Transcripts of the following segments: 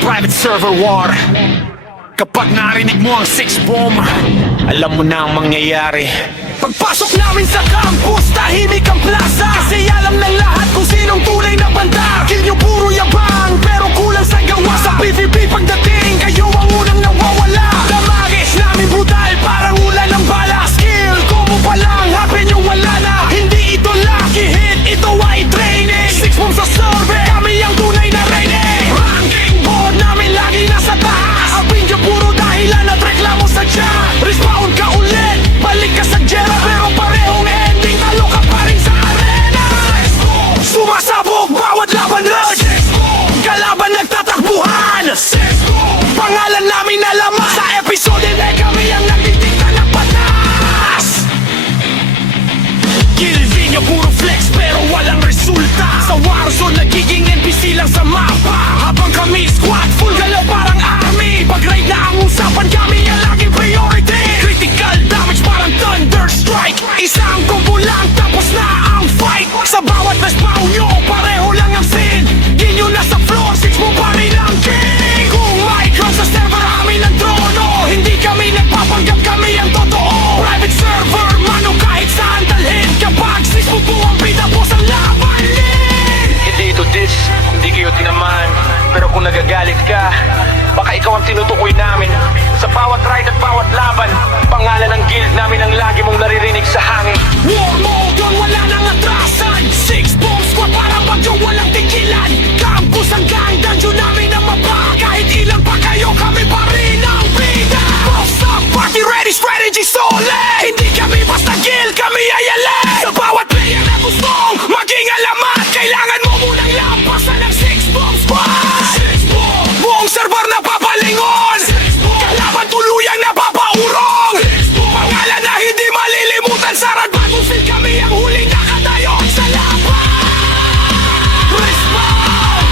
Private server war. Kapag narinig mo ang 6-bomb, alam mo na ang mangyayari. Pagpasok namin sa campus, tahimik ang plaza. Kasi alam ng lahat kung sinong tunay na banda. Kill nyo puro yabang, pero kulang sa gawa. Sa PvP pagdating, kayo ang unang nawawala. Damagis namin brutal, parang ulan ng bala. Skill, combo pa lang, happy nyo wala na. Hindi ito lucky hit, ito ay training. 6-bomb sa survey, kami ang tunay na reigning. Ranking board namin lagi nasa taas. Abin nyo puro dahilan at reklamo sa chat. Respawn ka ulit, balik ka sa jera. Pero parehong ending, talo ka pa rin sa arena. Sumasabog bawat laban rush. Kalaban nagtatakbuhan. Pangalan namin nalaman. Sa episode na kami ang nagtitikta ng patas. Kilvin nyo puro flex pero walang resulta. Sa Warzone nagiging NPC lang sa mapa. Habang kami squad full galaw parang army. Pag raid na ang usapan kami ang laging priority. Critical damage parang thunder strike. Isang combo lang tapos na ang fight. Sa bawat respawn nyo pareho lang ang scene. Di nyo nasa floor 6 mo pa rin ang king. Kung micron sa server amin ang trono. Hindi kami nagpapanggap kami ang totoo. Private server mano kahit saan dalhin. Kapag 6 mo po ang bida po sa laban lin. Hindi ito diss, hindi kayo tinamaan. Pero kung nagagalit ka, baka ikaw ang tinutukoy namin. Sa bawat ride at bawat laban, pangalan ng guild namin ang lagi mong naririnig sa hangin. War mode yun, wala nang atrasan. 6-bomb squad parang bagyong walang tigilan. Campus hanggang dungeon namin ang mapa. Kahit ilan pa kayo, kami pa rin ang bida. Boss up, party ready, strategy solid. Hindi kami basta guild, kami ay alay. Sa bawat player na gustong maging alamat, kailangan mo munang lampasan ng 6-bomb squad. Buong server na papalingon. Kalaban tuluyang napapaurong. Pangalan na hindi malilimutan. Sarad bagong feel kami ang huling nakatayo sa laban. Respawn.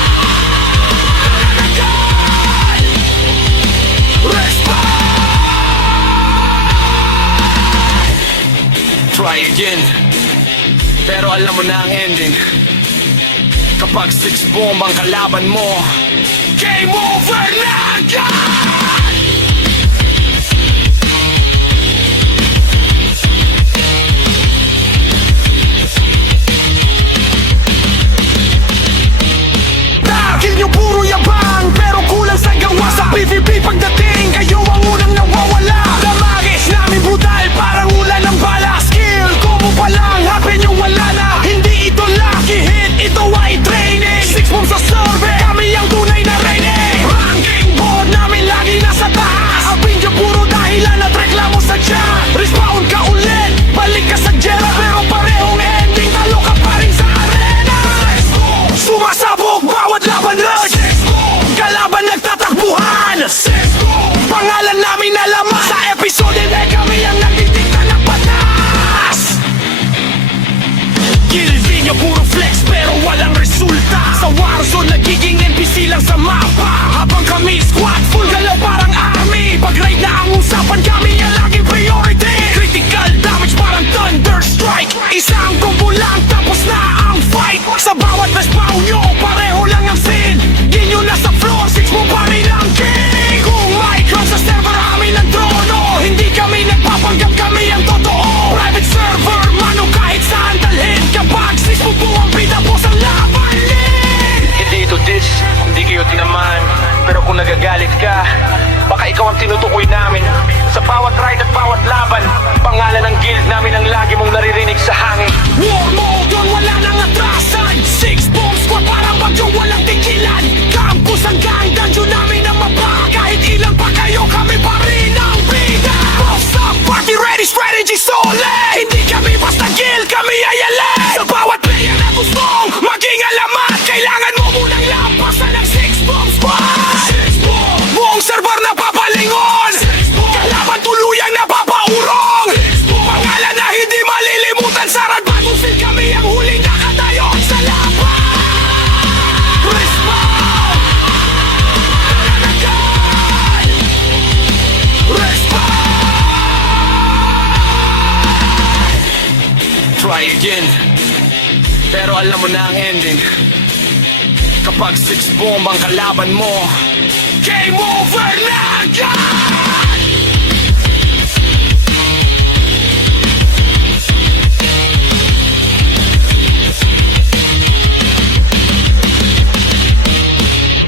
Nananagal. Respawn. Try again. Pero alam mo na ang ending. Kapag 6-bomb ang kalaban mo, game over na agad! Kill nyo puro yabang, pero kulang sa gawa. Sa PvP pagdating, kayo ang unang nawawala. Damagis namin brutal, parang ulan ng bala. Skill, combo pa lang, happy nyo wala na. Hindi ito lucky hit, ito ay training. 6-bomb sa survey, kami ang tunay na reigning. Ranking board namin lagi nasa taas. Abin nyo puro dahilan at reklamo sa chat. Respawn ka ulit, balik ka sa jera. Pero parehong ending, talo ka pa rin sa arena. Sumasabog bawat laban rush. Kalaban nagtatakbuhan. Pangalan namin nalaman. Sa episode na kami ang nagtitikta ng patas. Kilvin nyo puro flex pero walang resulta. Sa Warzone nagiging NPC lang sa mapa. Habang kami squad full galaw parang army. Pag raid na ang usapan kami ang laging priority. Critical damage parang thunder strike. Isang combo lang tapos na ang fight. Sa bawat respawn nyo pareho lang ang scene. Di nyo nasa floor 6 mo pa rin ang king. Kung micron sa server amin ang trono. Hindi kami nagpapanggap kami ang totoo. Private server mano kahit saan dalhin. Kapag 6 mo po ang bida po sa laban lin. Hindi ito diss, hindi kayo tinamaan. Pero kung nagagalit ka, baka ikaw ang tinutukoy namin. Sa bawat ride at bawat laban, pangalan ng guild namin ang lagi mong naririnig sa hangin. War mode yun, wala nang atrasan. 6-bomb squad parang bagyong walang tigilan. Campus hanggang dungeon namin ang mapa. Kahit ilan pa kayo, kami pa rin ang bida. Boss up, party ready, strategy solid. Hindi kami basta guild, kami ay alay. Sa bawat player na gustong maging alamat, kailangan mo munang lampasan ng 6-bomb squad. Buong server na papalingon. Kalaban tuluyang napapaurong. Pangalan na hindi malilimutan. Sarad bagong feel kami ang huling nakatayo sa laban. Respawn. Nananagal. Respawn. Try again. Pero alam mo na ang ending. Kapag six bomb ang kalaban mo, game over na agad!